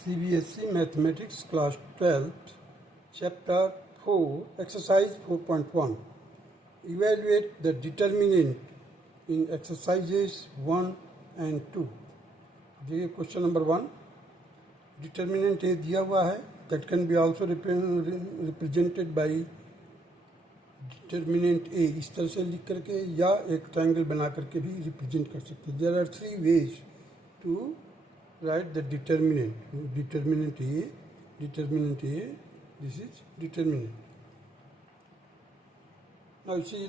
CBSE Mathematics Class 12th, Chapter 4, Exercise 4.1. Evaluate the determinant in exercises 1 and 2. देखिए question number 1, determinant ए दिया हुआ है, that can be also represented by determinant A, इस तरह से लिख करके या एक ट्रायंगल बना करके भी रिप्रेजेंट कर सकते हैं. There are 3 ways to write the determinant. Determinant A, this is determinant. Now you see,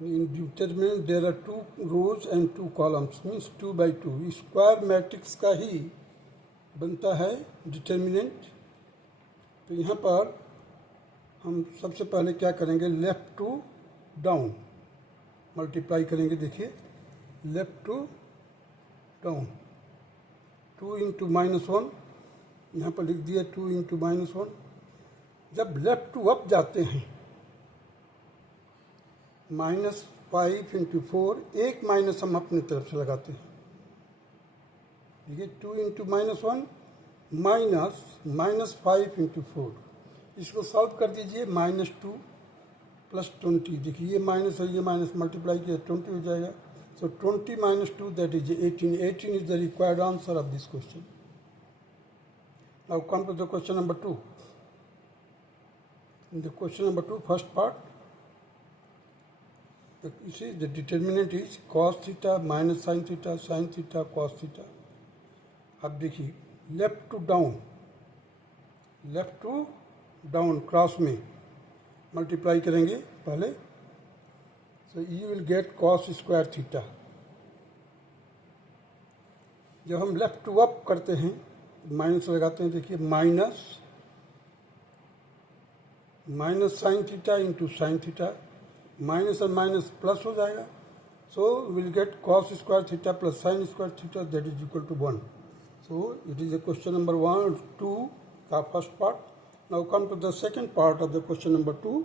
in determinant there are 2 rows and 2 columns, means 2 by 2. Square matrix का ही बनता है डिटर्मिनेंट. तो यहाँ पर हम सबसे पहले क्या करेंगे, लेफ्ट टू डाउन मल्टीप्लाई करेंगे. देखिए, लेफ्ट टू डाउन, 2 इंटू -1, यहाँ पर लिख दिया 2 इंटू -1. जब लेफ्ट टू अप जाते हैं, -5 इंटू 4, एक माइनस हम अपनी तरफ से लगाते हैं. देखिए, 2 इंटू -1 माइनस -5 इंटू 4. इसको सॉल्व कर दीजिए. -2 प्लस 20, देखिए ये माइनस और ये माइनस मल्टीप्लाई किया 20 हो जाएगा. So 20 minus 2, that is 18. 18 is the required answer of this question. Now come to the question number 2. In the question number 2, first part, you see the determinant is cos theta minus sin theta cos theta. अब देखिए, left to down cross में multiply करेंगे पहले. So you will get cos square theta. जब हम left to up करते हैं, minus लगाते हैं. देखिए, minus sine theta into sine theta, minus और माइनस प्लस हो जाएगा. So will get cos square theta plus sine square theta, that is equal to 1. So it is the question number 1 2 का first part. Now come to the second part of the question number 2.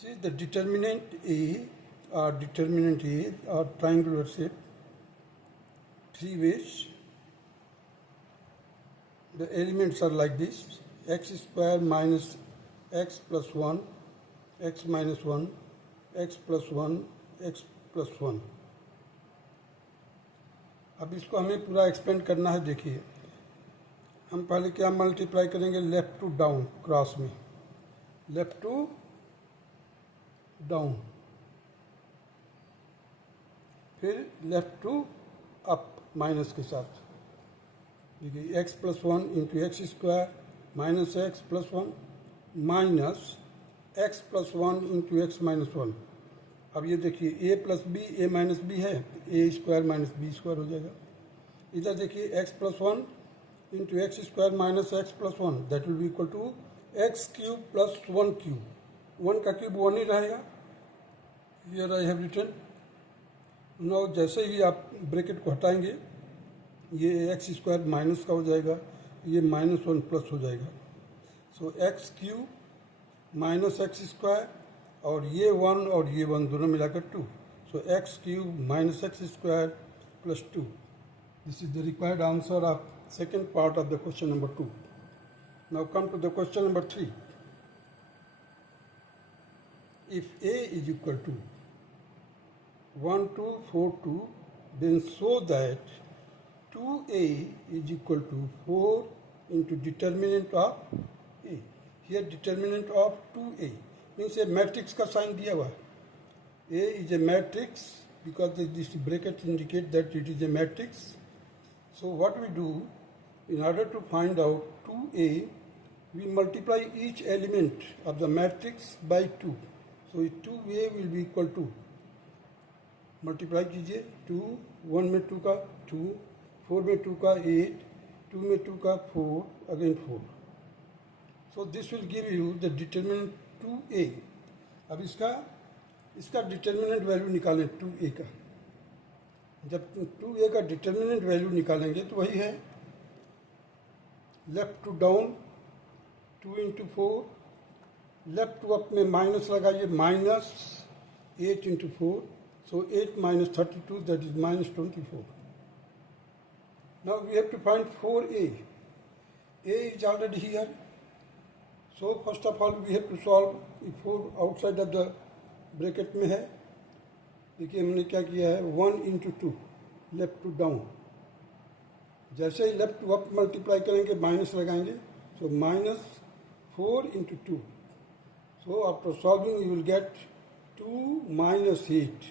See, the determinant A or triangular shape, 3 ways. The elements are like this: x square minus x plus 1, x minus 1, x plus 1, x plus 1. अब इसको हमें पूरा expand करना है. देखिए, हम पहले क्या मल्टीप्लाई करेंगे, लेफ्ट टू डाउन क्रॉस में, लेफ्ट टू डाउन, फिर लेफ्ट टू अप माइनस के साथ. देखिए, x plus 1 into x square minus x plus 1 minus x plus 1 into x minus 1. अब ये देखिए, a plus b a minus b है, a square minus b square हो जाएगा. इधर देखिए, x plus 1 into x square minus x plus 1, that will B equal to x cube plus 1 cube. 1 का cube 1 ही रहेगा. Here I have written. Now जैसे ही आप ब्रैकेट को हटाएंगे, ये एक्स स्क्वायर माइनस का हो जाएगा, ये -1 प्लस हो जाएगा. So x cube minus x square, और ये 1 दोनों मिलाकर 2. So x cube minus x square plus 2. This is the required answer of second part of the question number 2. Now come to the question number 3. If A is equal to 1, 2, 4, 2, then show that 2A is equal to 4 into determinant of A. Here determinant of 2A means a matrix का sign दिया हुआ है. A is a matrix because this bracket indicate that it is a matrix. So what we do, in order to find out 2A, we multiply each element of the matrix by 2. So 2A will be equal to, multiply कीजिए, 2, 1 में 2 का 2, 4 में 2 का 8, 2 में 2 का 4, again 4. So this will give you the determinant 2A. अब इसका determinant value निकालें 2A का. जब 2A का डिटर्मिनेंट वैल्यू निकालेंगे तो वही है, left to down 2 into 4, left to up में माइनस लगाइए, -8 into 4. So 8 minus 32, that is -24. Now we have to find 4a. A is already here. So first of all we have to solve. If 4 outside of the bracket में है, देखिए हमने क्या किया है, 1 into 2 left to down. जैसे ही left to up multiply करेंगे माइनस लगाएंगे. So minus 4 into 2. So after solving you will get 2 minus 8.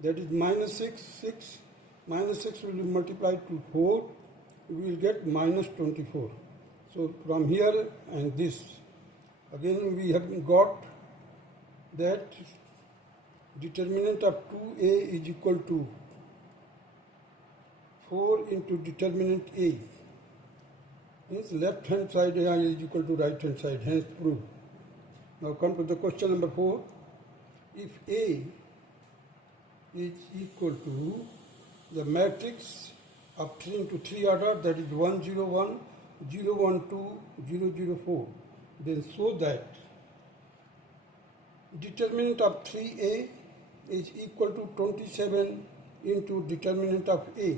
That is minus 6. 6 minus 6 will be multiplied to 4. We will get minus 24. So from here and this, again we have got that determinant of 2a is equal to 4 into determinant a. Means left hand side is equal to right hand side, hence proved. Now come to the question number 4. If A is equal to the matrix of 3 into 3 order, that is 1 0 1, 0 1 2, 0 0 4, then show that determinant of 3A is equal to 27 into determinant of A.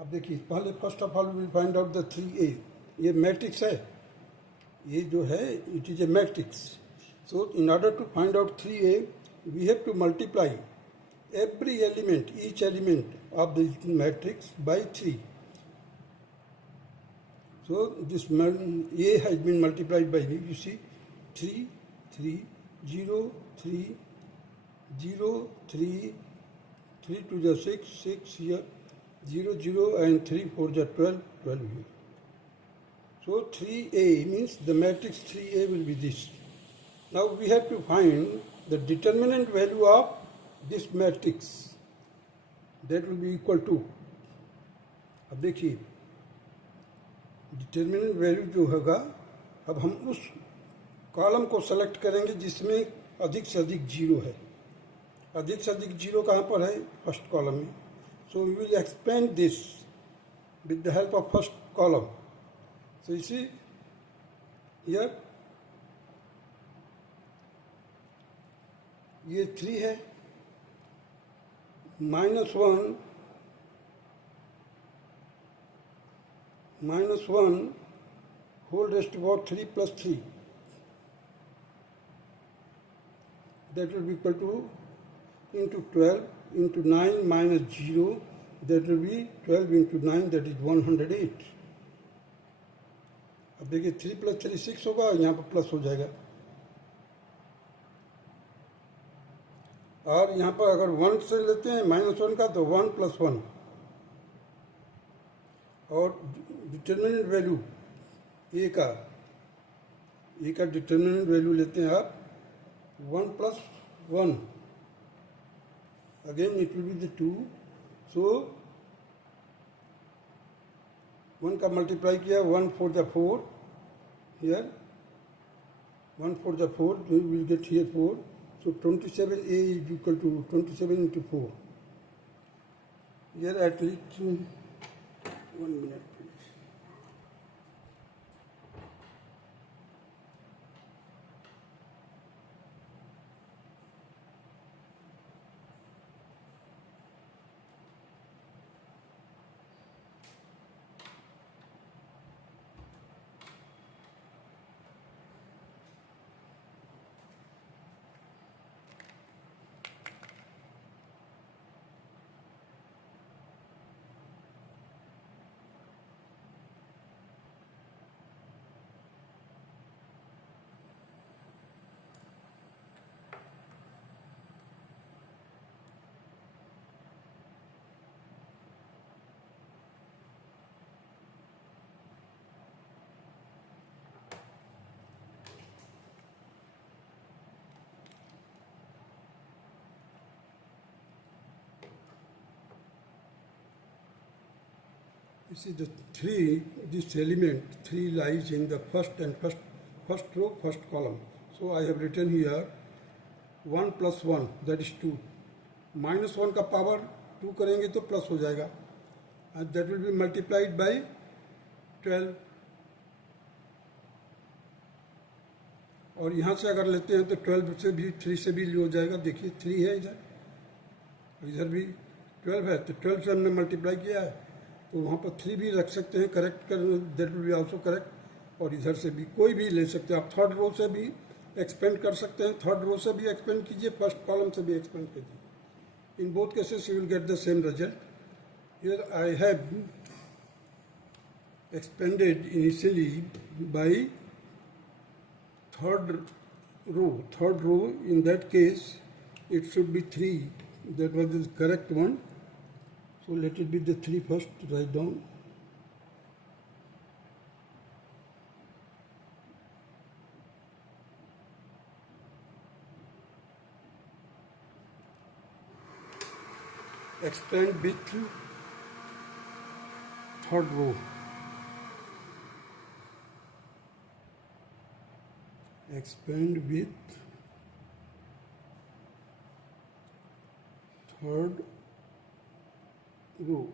अब देखिए पहले first of all will find out the 3A. ये matrix है, ये जो है it is a matrix. So in order to find out 3A, we have to multiply every element, each element of the matrix by 3. So this A has been multiplied by, you see, 3, 3, 0, 3, 0, 3, 3 to the 6, 6 here, 0, 0 and 3, 4 the 12, 12 here. So 3A means the matrix 3A will be this. Now we have to find the determinant value of this matrix. That will be equal to, अब देखिए determinant value जो होगा, अब हम उस column को select करेंगे जिसमें अधिक से अधिक जीरो है. अधिक से अधिक जीरो कहाँ पर है? फर्स्ट कॉलम में. So we will expand this with the help of first column. So इसी हियर ये 3 है, -1 whole raised to power 3 plus 3. That will be equal to into 12 into 9 minus 0. That will be 12 into 9, that is 108. अब देखिए 3 plus 3 6 होगा, यहाँ पर plus हो जाएगा. और यहाँ पर अगर 1 से लेते हैं -1 का तो 1 plus 1. और डिटर्मिनेंट वैल्यू ए का डिटर्मिनेंट वैल्यू लेते हैं आप 1 plus 1. Again it will be the 2. सो 1 का मल्टीप्लाई किया, 1 4 the 4 here, 1 4 the 4, we will get here 4. So 27A is equal to 27 into 4. Here at least 1 minute please. You see the 3, this element 3 lies in the first row, first column. So I have written here 1 plus 1, that is 2. -1 का power 2 करेंगे तो plus हो जाएगा, and that will be multiplied by 12. और यहाँ से अगर लेते हैं तो 12 से भी 3 से भी हो जाएगा. देखिए 3 है इधर, इधर भी 12 है, तो 12 से हमने मल्टीप्लाई किया है. तो वहाँ पर 3 भी रख सकते हैं, करेक्ट कर, that will be also correct. और इधर से भी कोई भी ले सकते हैं आप, थर्ड रो से भी एक्सपेंड कर सकते हैं, थर्ड रो से भी एक्सपेंड कीजिए, फर्स्ट कॉलम से भी एक्सपेंड कीजिए। In both cases you will get the same result. Here I have expanded initially by third row. In that case it should be 3, that was the correct one. So let it be the 3 first, write down. Expand with third row. Expand with third row.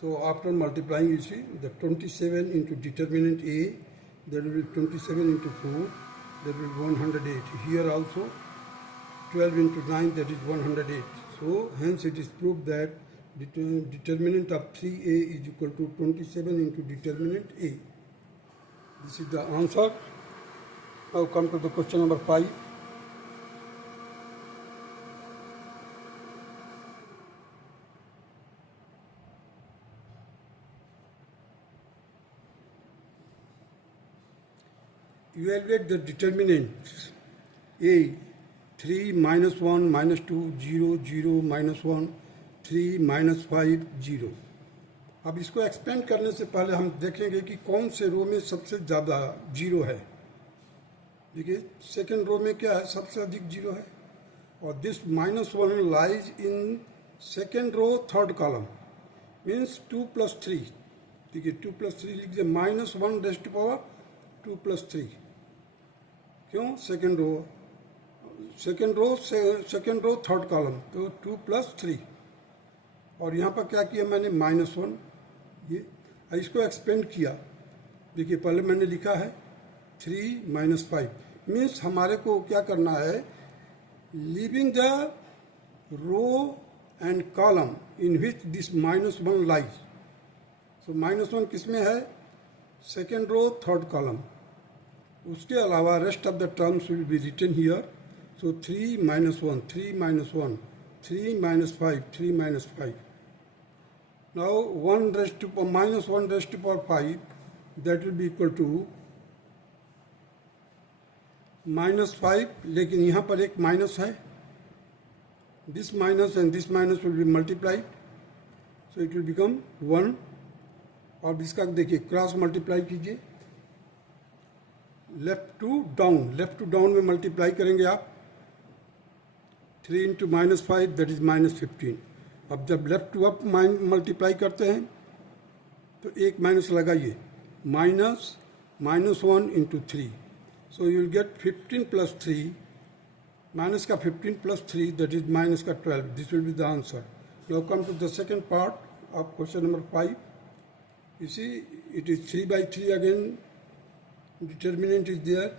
So after multiplying, you see the 27 into determinant A, that will be 27 into 4, that will be 108. Here also 12 into 9, that is 108. So hence it is proved that determinant of 3A is equal to 27 into determinant A. This is the answer. Now come to the question number 5. Evaluate the determinants A, 3, -1, -2, 0, 0, -1, 3, -5, 0. अब इसको expand करने से पहले हम देखेंगे कि कौन से रो में सबसे ज़्यादा जीरो है। देखिए सेकेंड रो में क्या है, सबसे अधिक जीरो है, और this -1 lies in second row third column, means 2 + 3। देखिए 2 + 3 लिख दिए, -1 2 + 3। क्यों? सेकेंड रो थर्ड कॉलम, तो 2 + 3। और यहाँ पर क्या किया मैंने, -1, ये इसको एक्सपेंड किया। देखिए पहले मैंने लिखा है 3 - 5, मीन्स हमारे को क्या करना है, leaving the row and column in which this -1 lies. So -1 किस में है, सेकेंड रो थर्ड कॉलम। उसके अलावा rest of the terms will be written here. So 3 - 1, 3 - 1, 3 - 5, 3 - 5. Now 1 raised to -1 raised to power 5, that will be equal to -5, लेकिन यहाँ पर एक minus है, this minus and this minus will be multiplied, so it will become 1। और इसका देखिए cross multiply कीजिए, left to down में मल्टीप्लाई करेंगे आप, 3 × -5 दैट इज -15। अब जब लेफ्ट टू अप मल्टीप्लाई करते हैं तो एक माइनस लगाइए, -1 × 3, so you will get 15 + 3, minus का 15 + 3 दैट इज माइनस का 12। This will be the answer. Now come to the second part of question number 5। You see it is 3/3 again, determinant is there,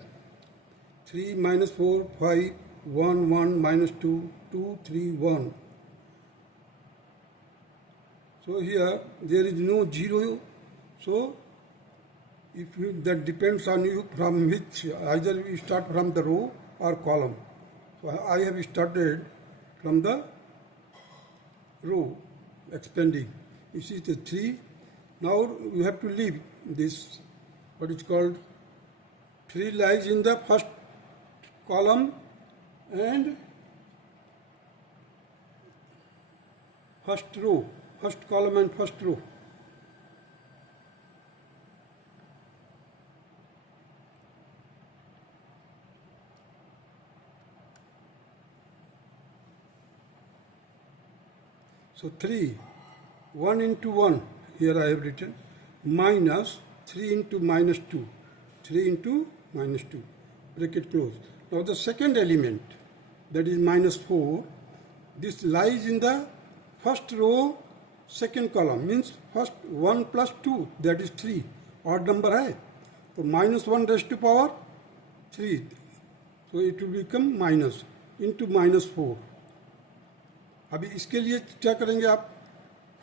3 - 4 5, 1 1 -2 2 3 1. So here there is no zero, so if you, that depends on you from which, either you start from the row or column. So I have started from the row expanding. You see the 3. Now you have to leave this, what is called 3 lies in the first column and first row, first column and first row. So 3, 1 × 1, here I have written, minus 3 × -2, 3 × -2, bracket close. Now the second element, that is -4, this lies in the first row second column, means first 1 + 2, that is 3, odd number है, तो -1 raised to power 3, so it will become minus into -4. अभी इसके लिए क्या करेंगे आप,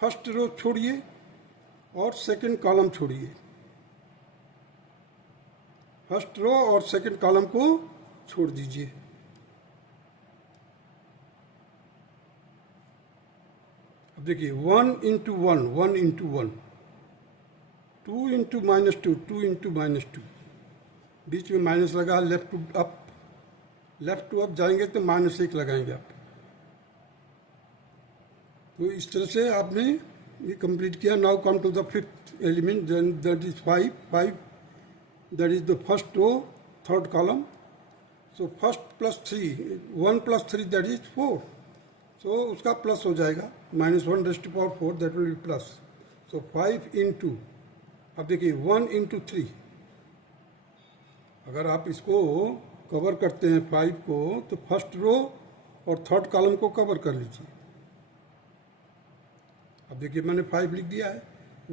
first row छोड़िए और सेकंड कॉलम छोड़िए, फर्स्ट रो और सेकंड कॉलम को छोड़ दीजिए। अब देखिए 1 इंटू 1, 1 इंटू 1, 2 इंटू -2, 2 इंटू -2, बीच में माइनस लगा, left to up, left to up जाएंगे तो -1 लगाएंगे आप। तो इस तरह से आपने ये कंप्लीट किया। Now come to the fifth element, that is 5, that is the first row, third column. So first plus 3, 1 plus 3 that is 4, so उसका प्लस हो जाएगा, -1⁴ that will be plus. So 5 into, अब देखिए 1 इंटू 3, अगर आप इसको cover करते हैं 5 को, तो फर्स्ट रो और थर्ड कॉलम को कवर कर लीजिए। अब देखिए मैंने 5 लिख दिया है।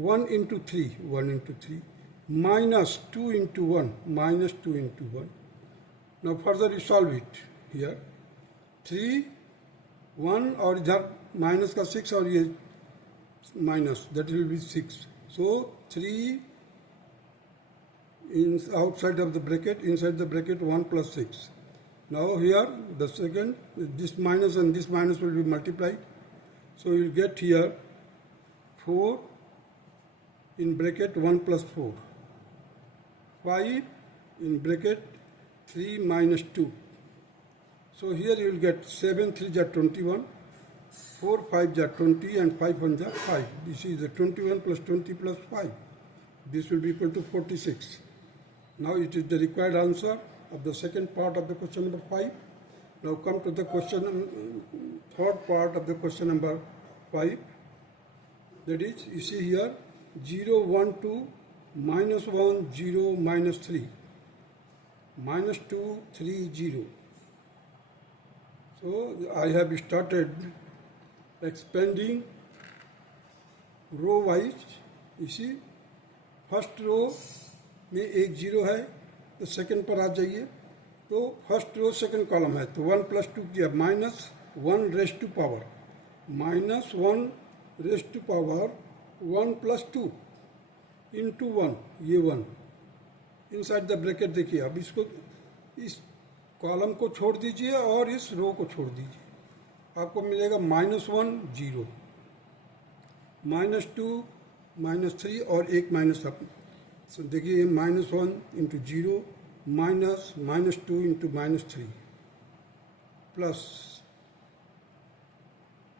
1 into 3, 1 into 3, -2 into 1, -2 into 1। Now further you solve it here, 3, 1 और इधर माइनस का 6 और ये minus, that will B 6। So 3 in outside of the bracket, inside the bracket 1 plus 6. Now here the second, this minus and this minus will be multiplied, so you will get here 4 in bracket 1 plus 4, 5 in bracket 3 minus 2. So here you will get 7 3 are 21, 4 5 are 20 and 5 1 are 5. This is the 21 plus 20 plus 5. This will be equal to 46. Now it is the required answer of the second part of the question number 5. Now come to the question, third part of the question number 5. That is, you see here 0 1 2, -1 0 -3, -2 3 0. So I have started expanding row wise. You see, first row में एक 0 है, तो second पर आ जाइए, तो first row second column है, तो 1 + 2 किया, -1 raise to power, -1 raise to power 1 + 2 into 1, ये 1 इनसाइड द ब्रैकेट। देखिए अब इसको, इस कॉलम को छोड़ दीजिए और इस रो को छोड़ दीजिए, आपको मिलेगा -1 0, -2 -3 और एक माइनस आप। सो देखिए -1 into 0, -2 into -3 plus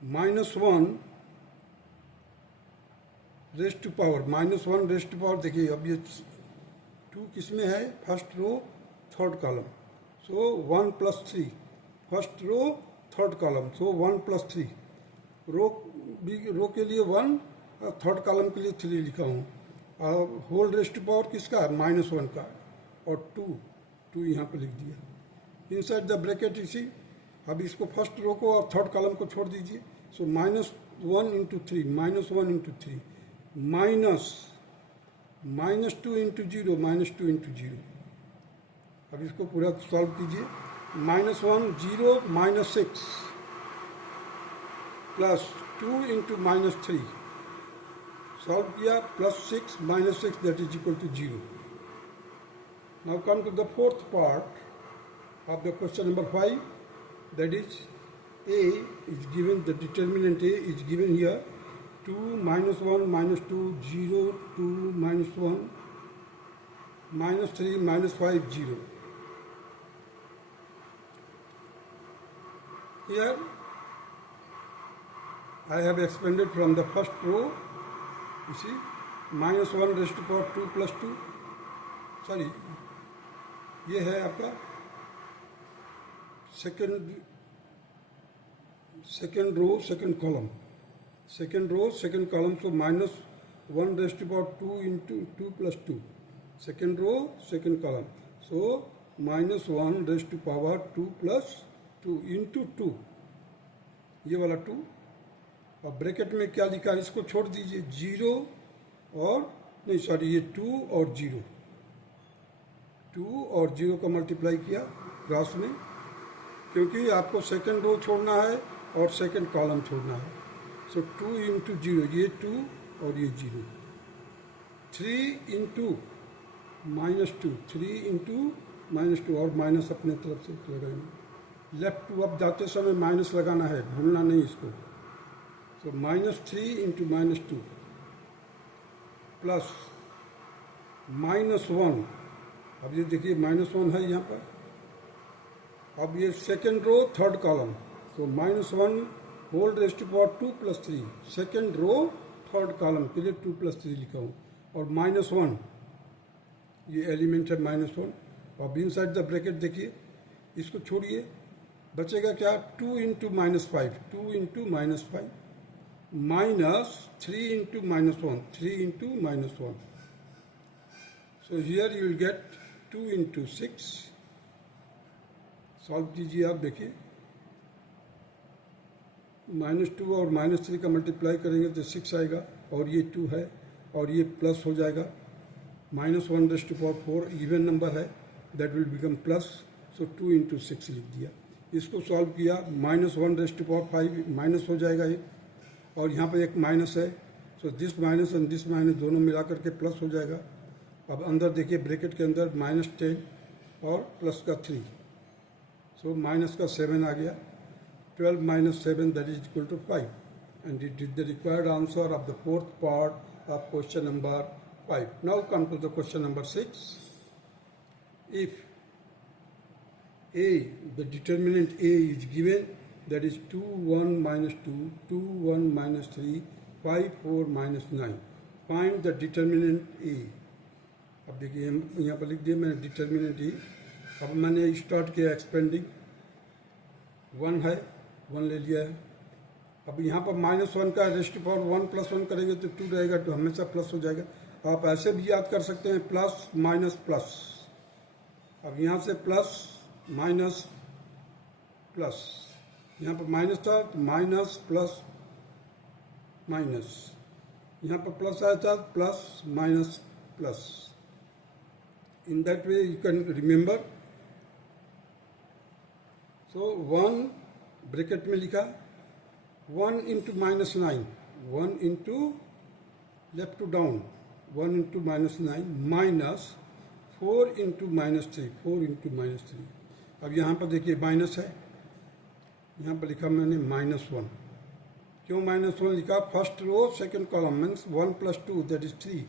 -1 raise to power, -1 raise to power. देखिए अब ये 2 किस में है, first row third column, so 1 + 3, first row third column, so 1 + 3, row के लिए 1 और थर्ड कॉलम के लिए 3 लिखा हूँ। होल रेज़ टू पावर किसका, -1 का, और 2 यहाँ पे लिख दिया इनसाइड द ब्रैकेट। इसी अब इसको फर्स्ट रो को और थर्ड कॉलम को छोड़ दीजिए, सो -1 इंटू 3, -1 इंटू 3, -2 इंटू 0, -2 इंटू 0। अब इसको पूरा सॉल्व कीजिए, -1 0 -6 प्लस 2 इंटू -3, सॉल्व किया, +6 -6 that is equal to 0। Now come to the fourth part of the question number 5, that is a is given, the determinant a is given here, 2 -1 -2 0 2 -1 -3 -5 0. Here I have expanded from the first row. You see, -1 raise to power 2 + 2, sorry ये है आपका second row second column, second row second column, so -1 raise to power 2 into 2 + 2, second row second column, so -1 raise to power 2 + 2 into 2, ये वाला 2। और bracket में क्या लिखा है, इसको छोड़ दीजिए, 0 और नहीं सॉरी ये 2 और 0, 2 और 0 का मल्टीप्लाई किया, क्रॉस में, क्योंकि आपको सेकंड रो छोड़ना है और सेकंड कॉलम छोड़ना है। सो 2 इंटू 0, ये 2 और ये 0, 3 इंटू -2, 3 इंटू -2 और माइनस अपने तरफ से लगाएंगे। लेफ्ट टू अप जाते समय माइनस लगाना है, भूलना नहीं इसको। सो -3 इंटू -2 प्लस -1, अब ये देखिए -1 है यहाँ पर। अब ये सेकेंड रो थर्ड कॉलम, तो -1 whole raise to power 2 + 3, second row third column के लिए 2 + 3 लिखा हूँ। और -1 ये एलिमेंट है -1। अब इनसाइड द ब्रैकेट देखिए, इसको छोड़िए, बचेगा क्या? 2 into -5, 2 into -5 -3 into -1, 3 into -1। So here you will gate 2 into 6। Solve कीजिए आप, देखिए -2 और -3 का मल्टीप्लाई करेंगे तो 6 आएगा, और ये 2 है और ये प्लस हो जाएगा। -1 raise to power 4 even number है, that will become plus. So 2 into 6 लिख दिया। इसको सॉल्व किया, -1 रेज़ टू पावर 5 माइनस हो जाएगा ये, और यहाँ पर एक माइनस है। So this minus and this minus दोनों मिला करके प्लस हो जाएगा। अब अंदर देखिए ब्रैकेट के अंदर -10 और प्लस का 3, सो माइनस का 7 आ गया। 12 - 7 that is equal to 5, and it is the required answer of the fourth part of question number 5. Now come to the question number 6. If A, the determinant A is given, that is 2, 1, -2, 2, 1, -3, 5, 4, -9. Find the determinant A. अब देखिए यहाँ पर लिख दिया मैंने determinant E। अब मैंने start किया एक्सपेंडिंग, 1 है, 1 ले लिया है। अब यहाँ पर -1 का रेज़ टू पावर 1 + 1 करेंगे तो 2 रहेगा, तो हमेशा प्लस हो जाएगा। आप ऐसे भी याद कर सकते हैं, प्लस माइनस प्लस। अब यहाँ से प्लस माइनस प्लस, यहाँ पर माइनस था तो माइनस प्लस माइनस, यहाँ पर प्लस आया था plus minus plus. In that way you can remember. So 1 bracket में लिखा, 1 into -9, 1 into left to down, 1 into -9 -4 into -3, 4 into -3। अब यहाँ पर देखिए माइनस है, यहाँ पर लिखा मैंने -1। क्यों -1 लिखा? First row second column means 1 + 2 that is 3,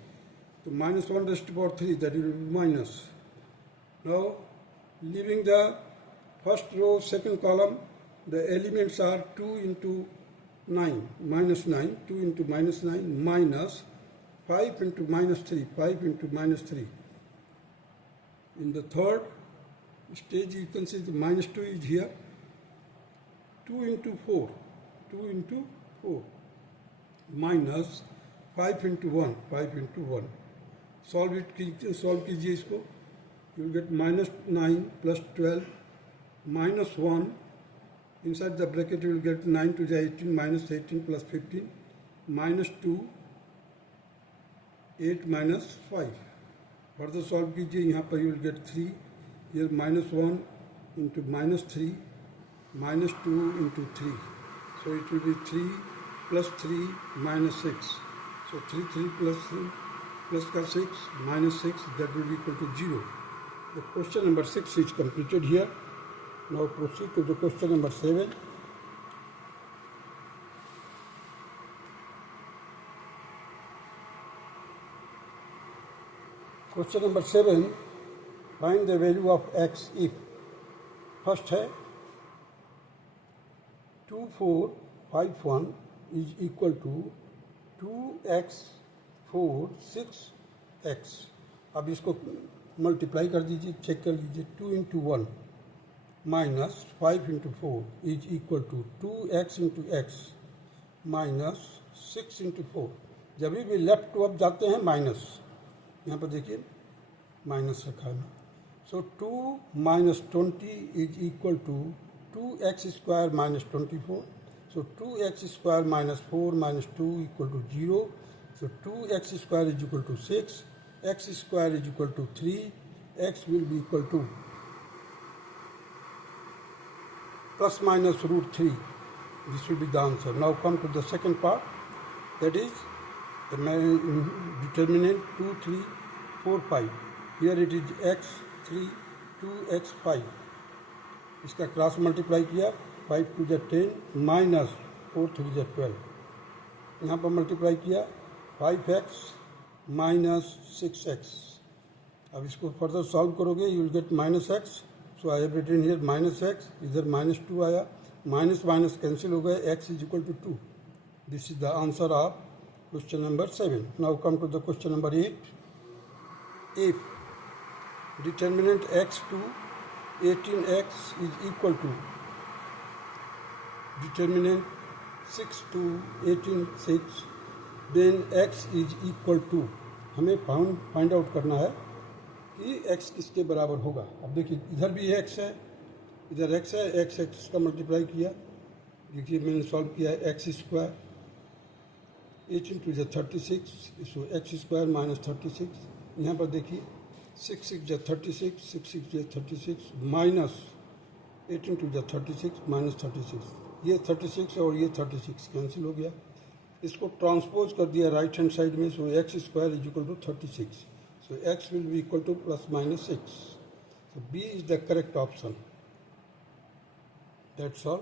तो -1 raise to power 3 that will be minus. Now leaving the first row second column, the elements are 2 into 9 -9, 2 into -9 minus 5 into -3, 5 into -3. In the third stage you can see the -2 is here, 2 into 4, 2 into 4 minus 5 into 1, 5 into 1. solve कीजिए इसको, you will get -9 plus 12 -1, inside the bracket you will get 9 to the 18 -18 plus 15 -2, 8 -5. Further solve कीजिए, यहाँ पर you will get 3, here -1 into -3 -2 into 3, so it will be 3 plus 3 -6, so 3 plus 3 plus 6 -6, that will be equal to 0. The question number 6 is completed here. Now proceed to the question number 7. Question number 7, find the value of x if first है 2451 is equal to 2x 4 6x। अब इसको multiply कर दीजिए, check कर लीजिए। 2 into 1 minus 5 into 4 is equal to 2x into x minus 6 into 4। जब भी left to up जाते हैं माइनस, यहाँ पर देखिए माइनस रखा है। सो 2 minus 20 is equal to 2x square minus 24। So 2x square minus 4 minus 2 equal to 0. So 2x square is equal to 6, x square is equal to 3, x will be equal to plus minus root 3. This will be the answer. Now come to the second part, that is determinant 2, 3, 4, 5. Here it is x 3, 2x 5. इसका cross multiply किया, 5 2 = 10 minus 4 3 = 12. यहाँ पर multiply किया 5x minus 6x. अब इसको further solve करोगे, you will get minus x. So I have written here minus x, इधर minus 2 आया, माइनस माइनस कैंसिल हो गए, x is equal to 2. This is the answer of question number 7. Now come to the question number 8. If determinant x2 18x is equal to determinant 6 18 6, then x is equal to, हमें find out करना है कि x किसके बराबर होगा. अब देखिए इधर भी x है, इधर x है, x का मल्टीप्लाई किया, देखिए मैंने सॉल्व किया है x स्क्वायर 18 2 = 36, सो x स्क्वायर माइनस 36. यहाँ पर देखिए 6 6 = 36, 6 6 = 36 माइनस 18 2 = 36 माइनस 36. ये 36 और ये 36 कैंसिल हो गया. इसको ट्रांसपोज कर दिया राइट हैंड साइड में, so x square is equal to 36. So x will be equal to plus minus 6. So B is the correct option. That's all.